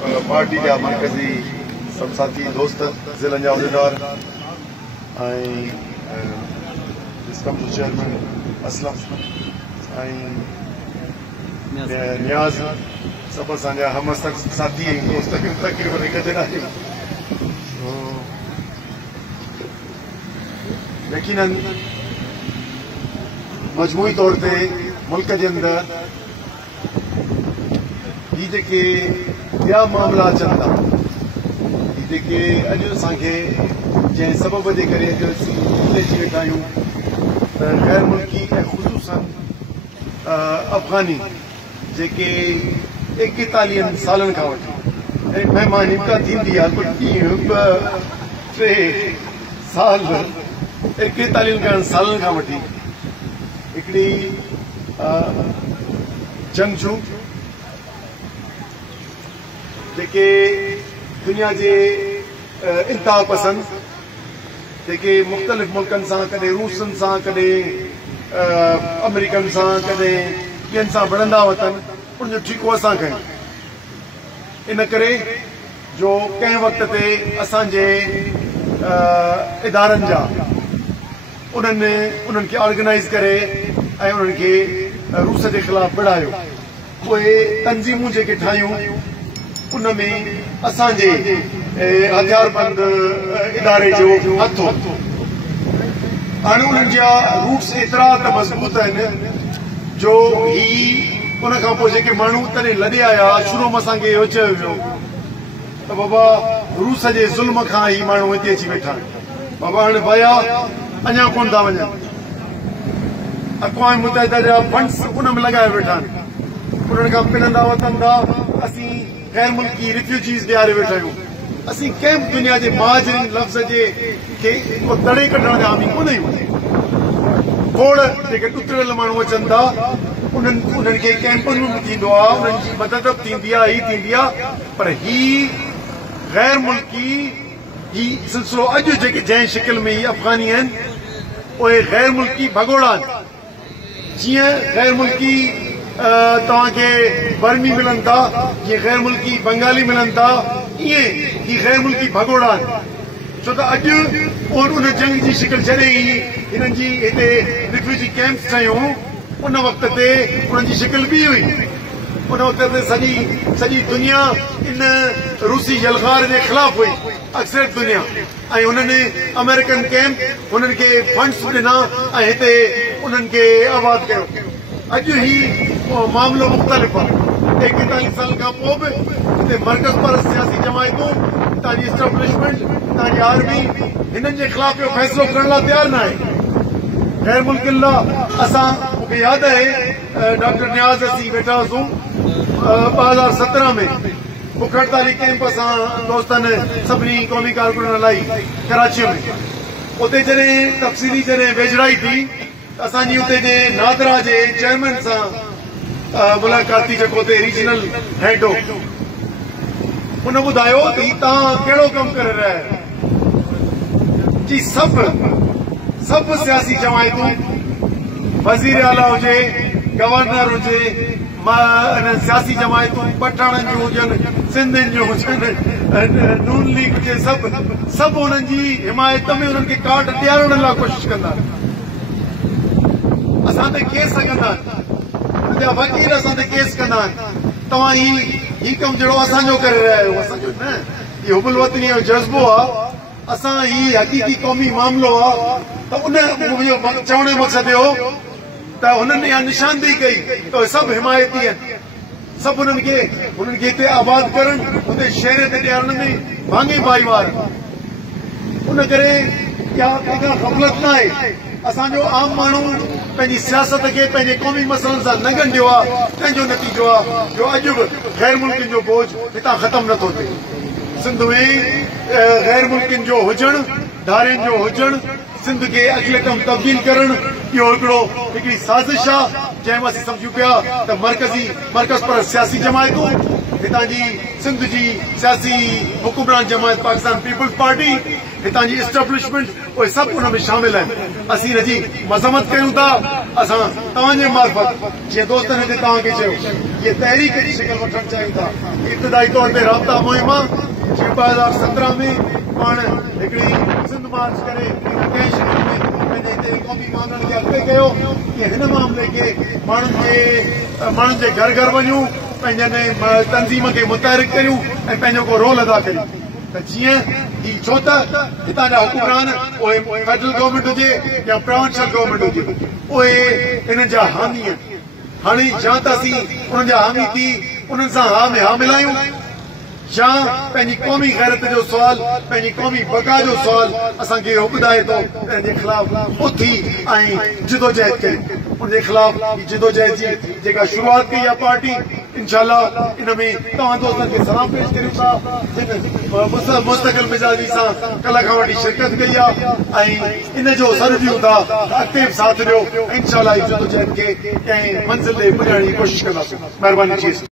पार्टी जा मरकज़ी सब साथी दोस्त ज़िलनि जा उहदेदार डिस्कम चेयरमैन असलम नियाज़ सब असांजा हम साथी आहियूं दोस्त तक़रीबन हिकु जहिड़ा आहियूं। यकीनन मजमूई तौर ते मुल्क जे अंदरि ही जेके ॿिया मामला अचनि था, ही जेके अॼु असांखे जंहिं सबब जे करे अॼु असीं अची वेठा आहियूं त ग़ैर मुल्की ऐं ख़ुसूसन अफ़गानी जेके 41 सालनि खां वठी ऐं महिमान इम्का थींदी आहे कुझु 2-3 साल 41 सालनि खां वठी हिकिड़ी जंगजू जेके दुनिया जे इंतहा पसंद जेके मुख़्तलिफ़ मुल्कनि सां कॾहिं रूसन सां कॾहिं अमेरिकन सां कॾहिं ॿियनि सां विढ़ंदा वतन उनजो ठीको असां कयूं। इन करे जो कंहिं वक़्त ते असांजे इदारनि जा उन्हनि खे ऑर्गेनाइज़ करे ऐं उन्हनि खे रूस जे ख़िलाफ़ विढ़ायो, उहे तंज़ीमूं जेके ठाहियूं उन में असांजे हथियारबंद इदारे जो हथ हो। हाणे उन्हनि जा रूट्स एतिरा त मज़बूत आहिनि जो ही उन खां पोइ जेके माण्हू तॾहिं लॾे आया शुरू में असांखे इहो चयो वियो त बाबा रूस जे ज़ुल्म खां ही माण्हू हिते अची वेठा आहिनि। बाबा हाणे भया अञा कोन था वञनि, अक़वाम मुतहिदा जा फंड्स उन में लॻाए वेठा आहिनि, उन्हनि खां पिनंदा वतन था। असीं गैर मुल्की रिफ्यूजीज़ ॾियारे वेठा आहियूं। असीं कंहिं बि दुनिया जे महाजरीन लफ़्ज़ जे खे तड़े कढण जा हामी कोन आहियूं। खोड़ जेके ॾुतरियल माण्हू अचनि था उन्हनि खे कैंपुनि में थींदो आहे, उन्हनि जी मदद थींदी आहे, ही थींदी आहे, पर ही गैर मुल्की ही सिलसिलो अॼु जेके जंहिं शिकिल में ही अफ़गानी आहिनि उहे गैर मुल्की भगोड़ा आहिनि। जीअं गैर मुल्की तव्हांखे बर्मी मिलनि था, जीअं गैर मुल्की बंगाली मिलनि था, ईअं ही गैर मुल्की भगोड़ा आहिनि। छो त अॼु उन जंग जी शिकिल जॾहिं हिननि जी हिते रिफ्यूजी कैंप्स ठहियूं उन वक़्त ते उन्हनि जी शिकिल ॿी हुई। उन वक़्त ते सॼी दुनिया इन रूसी यलगार जे ख़िलाफ़ हुई, अक्सर दुनिया, ऐं उन्हनि अमेरिकन कैंप उन्हनि खे फंड्स ॾिना ऐं हिते उन्हनि खे आबाद कयो। अॼु ही मामलो मुख़्तलिफ़ आहे। 41 साल खां पोइ बि हिते मर्कज़ परस्त सियासी जमायतूं, तव्हांजी एस्टेब्लिशमेंट, तव्हांजी आर्मी हिननि जे ख़िलाफ़ इहो फ़ैसिलो करण लाइ तयारु न आहे। गैर मुल्कियुनि लाइ असां, मूंखे यादि आहे डॉक्टर नियाज़ असीं वेठा हुआसीं 2017 में बुख हड़ताली कैंप असां दोस्तनि सभिनी क़ौमी कारकुननि हलाई कराची में। उते जॾहिं तफ़सीली जॾहिं वेझड़ाई थी त असांजी उते जे नादरा जे चेयरमैन सां मुलाक़ात थी, जेको उते रीजनल हेड हो। उन ॿुधायो त ही तव्हां कहिड़ो कमु करे रहिया आहियो। जी सभु सियासी जमायतूं, वज़ीर आला हुजे, गवर्नर हुजे, सियासी जमायतूं पठाणनि जूं हुजनि, सिंधियुनि जूं हुजनि, नून लीग हुजे, सभु उन्हनि जी हिमायत में उन्हनि खे कार्ड ॾियारण लाइ कोशिशि कंदा। असां ते केस कंदा आहिनि, वकील असां ते केस कंदा आहिनि, तव्हां ही कमु जहिड़ो असांजो करे रहिया आहियो। असांजो न, इहो हुबुल वतनी जो जज़्बो आहे, असां ही हक़ीक़ी क़ौमी मामिलो आहे। त उन चवण जो मक़सदु इहो त हुननि इहा निशानदेही कई त सभु हिमायती आहिनि, सभु हुननि खे हिते आबाद करणु, हुते शहर ते ॾियारण में भाङे भाईवार। उन करे इहा का ग़फ़लत न आहे। असांजो आम माण्हू पंहिंजी सियासत खे पंहिंजे क़ौमी मसइलनि सां न ॻंढियो आहे, तंहिंजो नतीजो आहे जो अॼु बि गैर मुल्कियुनि जो बोझ हितां ख़तमु नथो थिए। सिंध में गैर मुल्कियुनि जो हुजणु, धारियुनि जो हुजणु, सिंध खे अखिलतम तब्दील करणु, इहो हिकिड़ी साज़िश आहे जंहिंमें असीं सम्झूं पिया त मर्कज़ पर सियासी जमायतूं, हितां जी सिंध जी सियासी हुकुमरान जमायत पाकिस्तान पीपल्स पार्टी हितां जी इस्टेब्लिशमेंट उहे सभु उन में शामिल आहिनि। असीं हिन जी मज़म्मत कयूं था। असां तव्हांजे मार्फत जीअं दोस्तनि हिते तव्हांखे चयो इहे तहरीक जी शिकिल वठणु चाहियूं था। इब्तिदाई तौर ते राब्ता मुहिम जीअं 2017 में पाण हिकिड़ी सिंध मार्च करे कंहिं शहर में पंहिंजे हिते क़ौमी मामलनि खे अॻिते कयो कि हिन मामले खे माण्हुनि जे घर घर वञूं, पंहिंजे तंज़ीम खे मुतहरिक करियूं ऐं पंहिंजो को रोल अदा करियूं। त जीअं ही छो त हितां जा हुकुमरान उहे फेडरल गवर्नमेंट हुजे या प्रोविंशियल गवर्नमेंट हुजे उहे हिननि जा हामी आहिनि। हाणे या त असीं उन्हनि जा हामी थी उन्हनि सां हा में हा मिलायूं या पंहिंजी क़ौमी गैरत जो सुवाल, पंहिंजी क़ौमी बका जो सुवाल असांखे ॿुधाए थो पंहिंजे ख़िलाफ़ उथी ऐं जिदोजहद कयूं। उनजे ख़िलाफ़ जिदोजहद जी जेका शुरूआत कई आहे पार्टी, इंशाअल्लाह इन में तव्हां दोस्तनि खे सलाम पेश करियूं था जिन मुस्तक़िल मिज़ाजी सां कल्ह खां वठी शिरकत कई आहे ऐं इन जो सर ॾियूं था अॻिते बि साथ ॾियो। इंशाअल्लाह जिदोजहद खे कंहिं मंज़िल ते पुॼाइण जी कोशिशि कंदासीं। महिरबानी।